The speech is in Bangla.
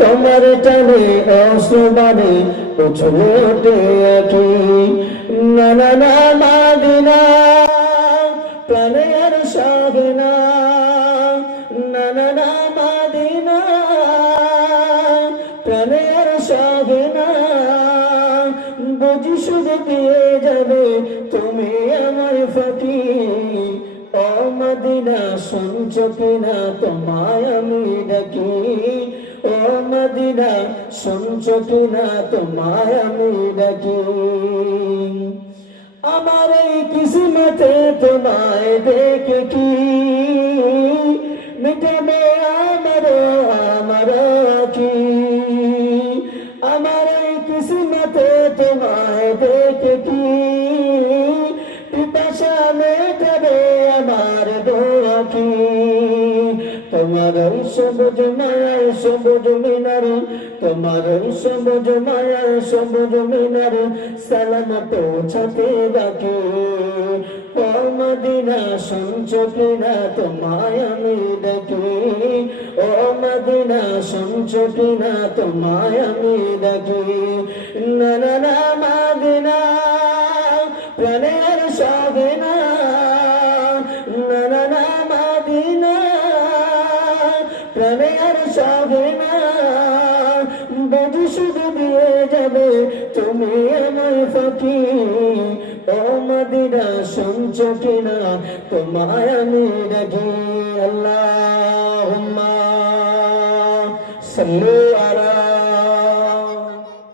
তোমার টানে অশ্রুবাণে উছলে ওঠে আঁখি না না না মাদিনা প্রাণের সাধনা না না না মাদিনা প্রাণের সাধনা বুঝি শুধু দিয়ে যাবে তুমি আমার ফাঁকি ও মদিনা শুনছো কিনা তোমায় আমি ডাকি ও মদিনা শুনছো কিনা তোমায় আমি ডাকি আমার এই কিসমতে তোমায় দেখে কি মিটাবে আমার কি আমার এই কিসমতে তোমায় দেখে কি পিপাসা মেটাবে আমার দোয়া কি তোমার সবুজ মায়ার সবুজ মিনার তোমার সবুজ মায়ার সবুজ মিনার সালাম পৌঁছাতে বাকি ও মদিনা শুনছো কিনা তোমায় আমি ডাকি ও মদিনা শুনছো কিনা তোমায় আমি ডাকি না না না মদিনা প্রাণের সাধনা না না না মদিনা প্রাণের সাধনা বুঝি শুধু দিয়ে যাবে তুমি আমার ফাঁকি ও মদিনা শুনছো কিনা তোমায় আমি ডাকি আল্লাহুম্মা সাল্লি আলা